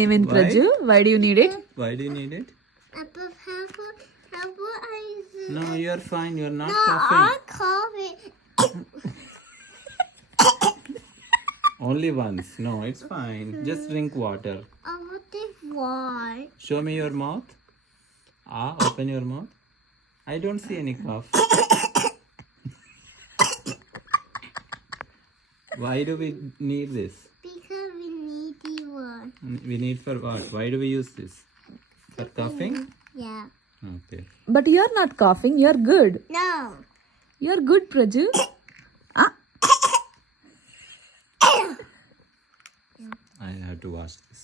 ఏమైంది Praju? Why do you need it? Why do you need it? No, you're fine. You're not coughing. Only once. No, it's fine. Just drink water. Why? Show me your mouth. Open your mouth. I don't see any cough. Why do we need this? Because we need the one. We need for what? Why do we use this? For coughing? Yeah. Okay. But you are not coughing. You are good. No. You are good, Praju. I have to wash this.